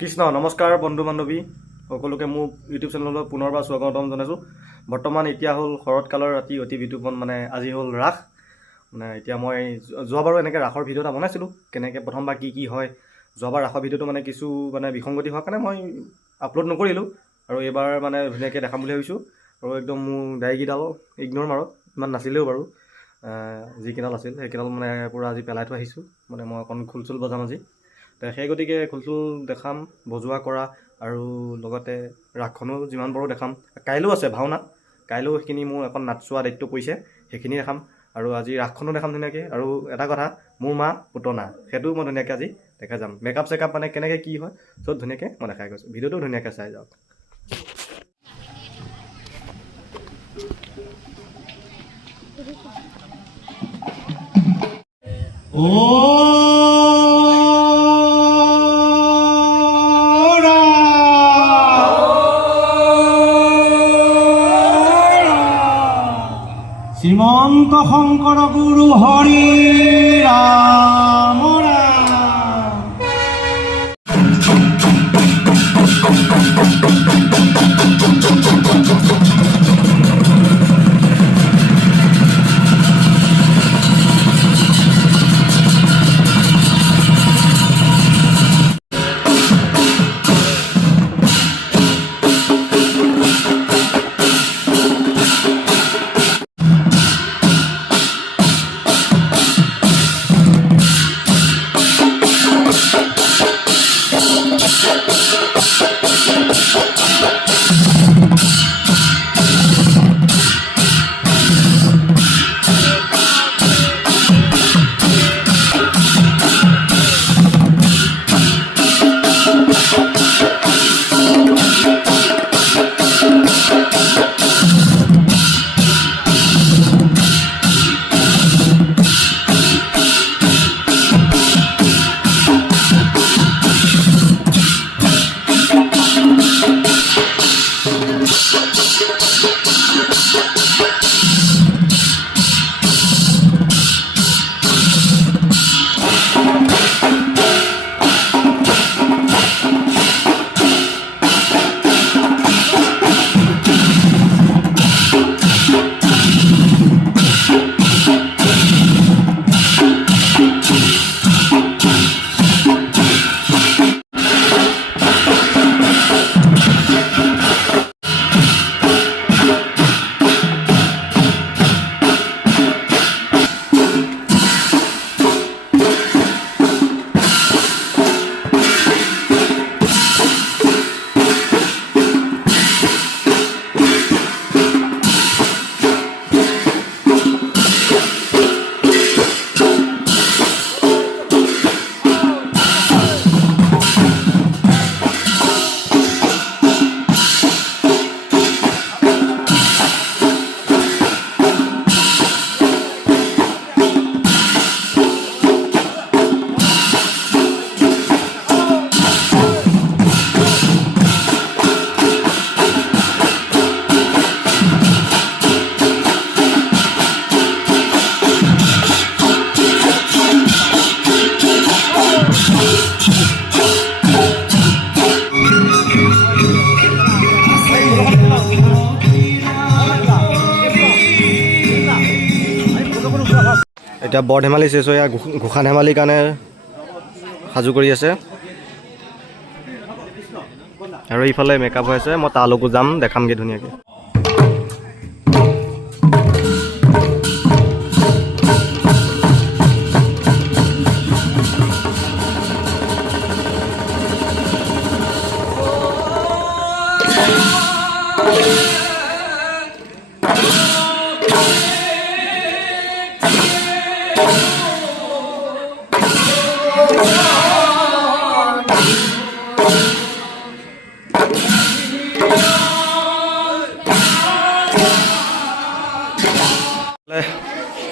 কৃষ্ণ নমস্কাৰ বন্ধু বান্ধৱী সকলোকে মোৰ ইউটিউব চেনেললৈ পুনৰবাৰ স্বাগতম জনাইছোঁ। বৰ্তমান এতিয়া হ'ল শৰৎকালৰ ৰাতি অতি বিতুপন মানে আজি হ'ল ৰাস মানে এতিয়া মই যোৱাবাৰো এনেকৈ ৰাসৰ ভিডিঅ' এটা বনাইছিলোঁ কেনেকৈ প্ৰথমবাৰ কি হয়। যোৱাবাৰ ৰাসৰ ভিডিঅ'টো মানে কিছু মানে বিসংগতি হোৱাৰ কাৰণে মই আপলোড নকৰিলোঁ আৰু এইবাৰ মানে ধুনীয়াকৈ দেখাম বুলি ভাবিছোঁ। আৰু একদম মোৰ ডায়েৰীকেইডাল ইগন'ৰ মাৰক, ইমান নাছিলেও বাৰু যিকেইডাল আছিল সেইকেইডাল মানে পূৰা আজি পেলাই থৈ আহিছোঁ। মানে মই অকণ খোল চোল বজাম আজি, সেই গতিকে খোল চোল দেখাম, বজোৱা কৰা আৰু লগতে ৰাসখনো যিমান পাৰোঁ দেখাম। কাইলৈও আছে ভাওনা, কাইলৈও সেইখিনি মোৰ এখন নাট চোৱা দায়িত্ব পৰিছে, সেইখিনি দেখাম। আৰু আজি ৰাসখনো দেখাম ধুনীয়াকৈ। আৰু এটা কথা, মোৰ মা পুতনা সেইটোও মই ধুনীয়াকৈ আজি দেখাই যাম। মেকআপ চেকআপ মানে কেনেকৈ কি হয় চব ধুনীয়াকৈ মই দেখাই গৈছোঁ। ভিডিঅ'টো ধুনীয়াকৈ চাই যাওক। শ্রীমন্ত শঙ্কর গুরু হরি রাম রাম। এতিয়া বৰ ধেমালি চেচ হৈ ঘোষা ধেমালিৰ কাৰণে সাজু কৰি আছে আৰু ইফালে মেকআপ হৈ আছে। মই তালৈকো যাম, দেখামগৈ ধুনীয়াকৈ।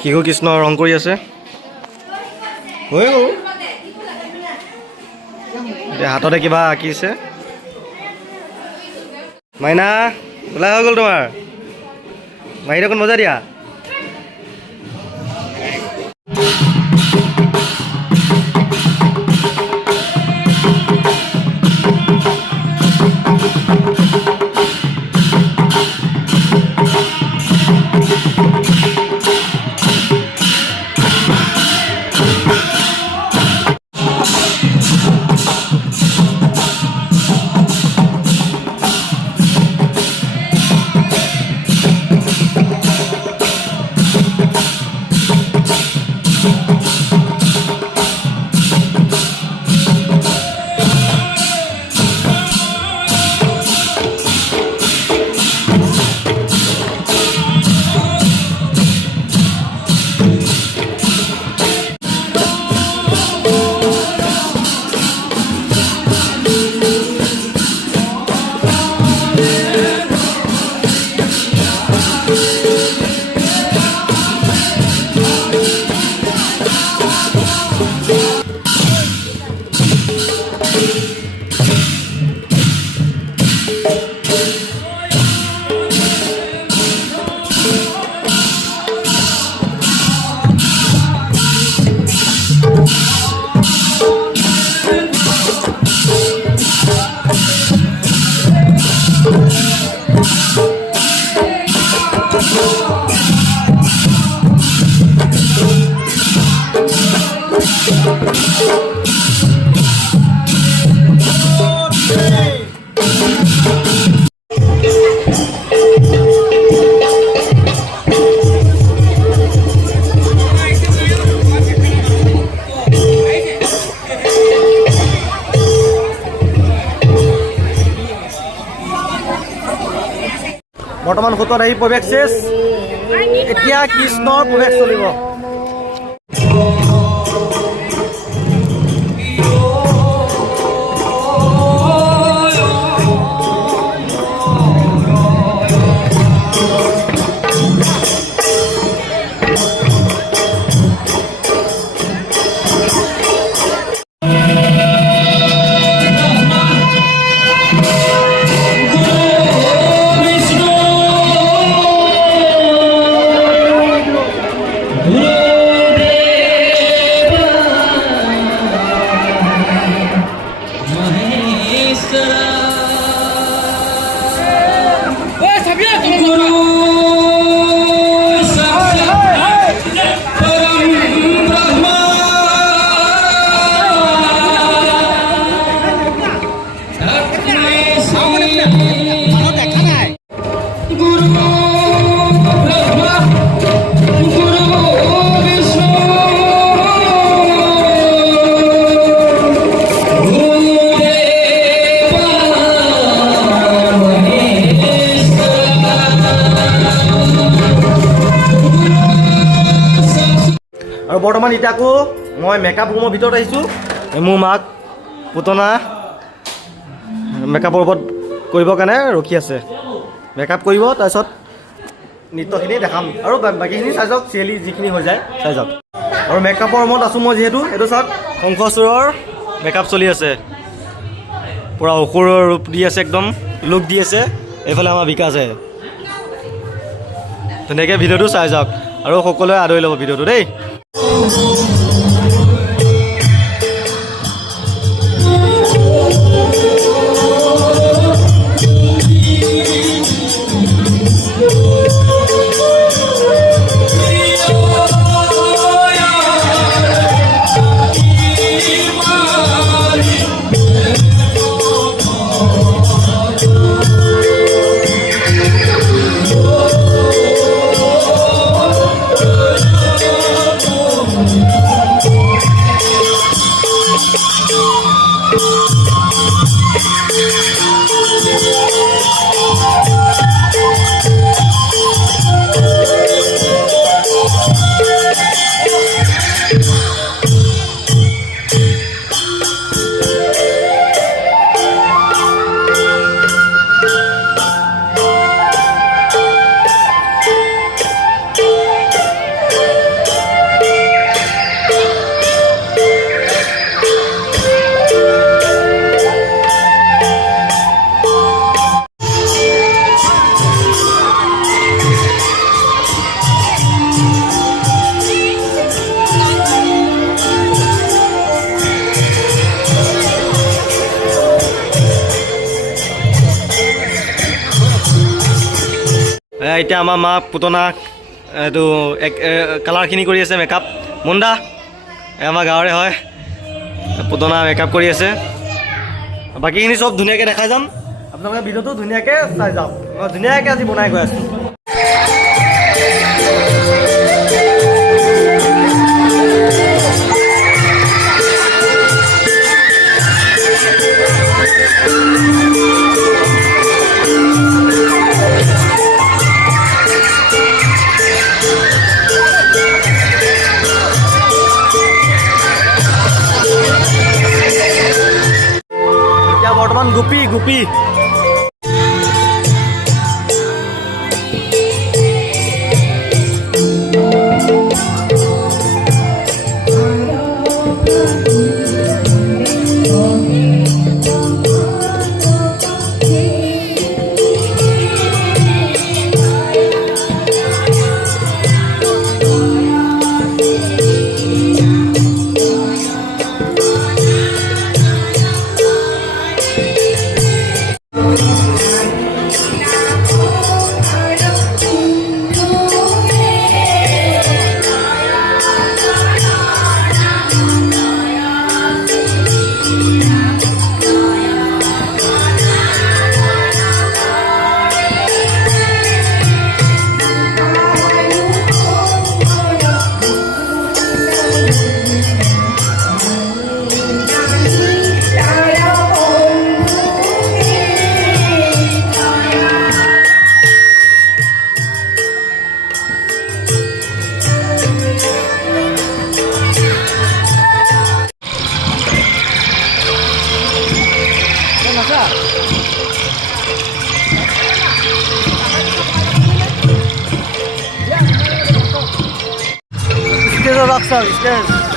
শিশু কৃষ্ণ ৰং কৰি আছে, হৈ গ'ল। এতিয়া হাততে কিবা আঁকিছে। মাইনা ওলাই হৈ গ'ল তোমাৰ, মাহী অকণ মজা দিয়া। বৰ্তমান সতৰাহী প্ৰৱেশ শেষ এতিয়া কৃষ্ণৰ প্ৰৱেশ চলিব আৰু বৰ্তমান এতিয়া আকৌ মই মেকআপ ৰুমৰ ভিতৰত আহিছোঁ মোৰ মাক পুতনা মেকআপৰ ওপৰত কৰিবৰ কাৰণে ৰখি আছে মেকআপ কৰিব তাৰপিছত নৃত্যখিনি দেখাম আৰু বাকীখিনি চাই যাওক চিৰিয়েলি যিখিনি হৈ যায় চাই যাওক আৰু মেকআপৰ ৰুমত আছোঁ মই যিহেতু এইটো চাওক শংখচূড়ৰ মেকআপ চলি আছে পূৰা অসুৰৰ ৰূপ দি আছে একদম লুক দি আছে এইফালে আমাৰ বিকাশে ধুনীয়াকৈ ভিডিঅ'টো চাই যাওক আৰু সকলোৱে আদৰি ল'ব ভিডিঅ'টো দেই এতিয়া আমাৰ মা পুতনাক এইটো কালাৰখিনি কৰি আছে মেকআপ মুণ্ডা আমাৰ গাঁৱৰে হয় পুতনা মেকআপ কৰি আছে বাকীখিনি চব ধুনীয়াকৈ দেখাই যাম আপোনালোকে ভিডিঅ'টো ধুনীয়াকৈ চাই যাওক মই ধুনীয়াকৈ আজি বনাই গৈ আছোঁ বৰ্তমান গোপী গোপী Stage a rockstar, stage.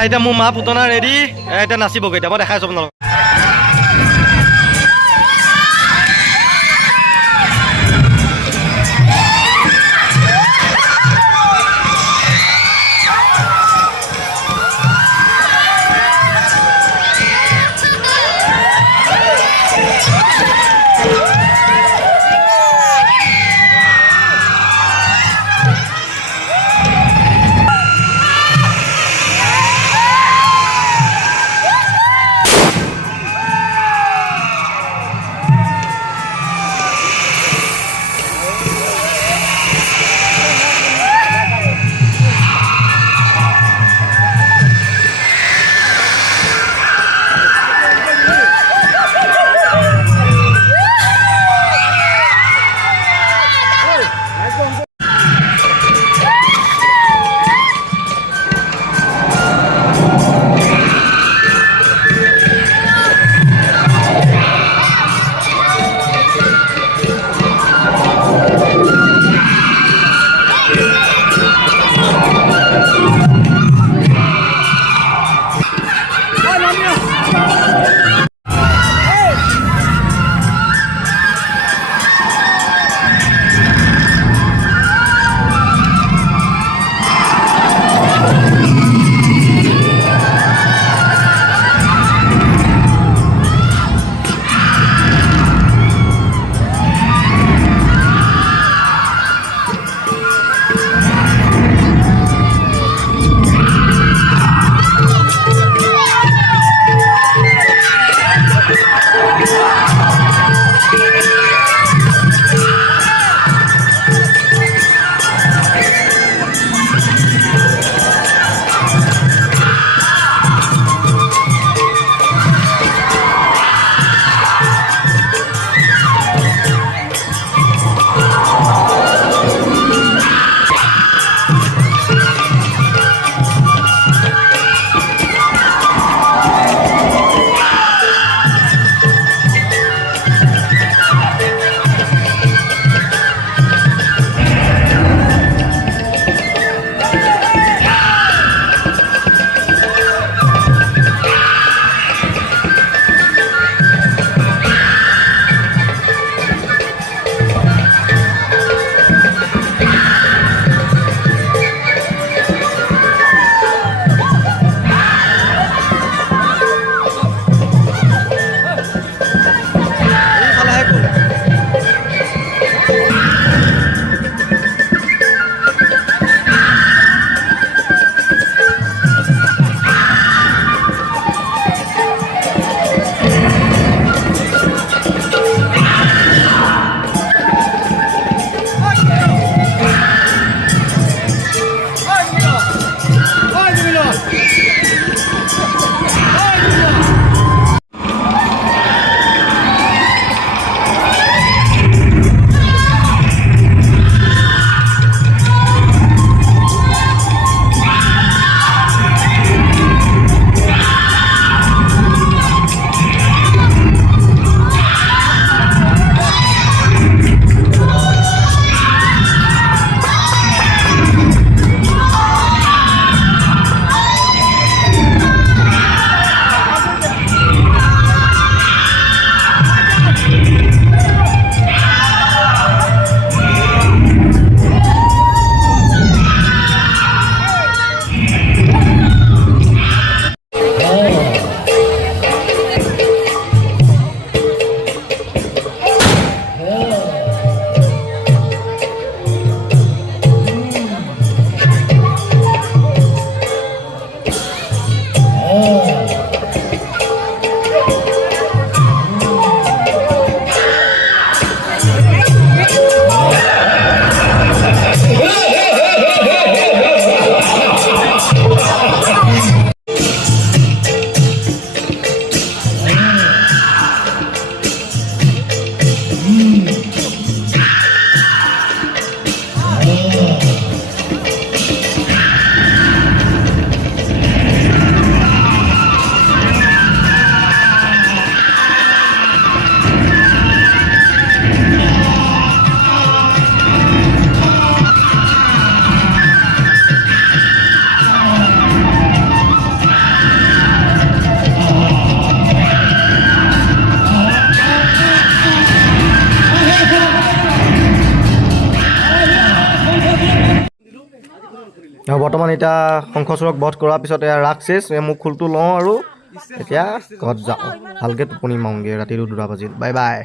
এতিয়া মোৰ মা পুতনা ৰেডি এতিয়া নাচিবগৈ এতিয়া মই দেখাইছোঁ আপোনালোকক বৰ্তমান এতিয়া শংখচূড়ক বধ কৰাৰ পিছত এয়া ৰাস চেচ মোক খোলটো লওঁ আৰু এতিয়া ঘৰত যাওঁ ভালকৈ টোপনি মাৰোঁগৈ ৰাতিটো 2টা বাজিল বাই বাই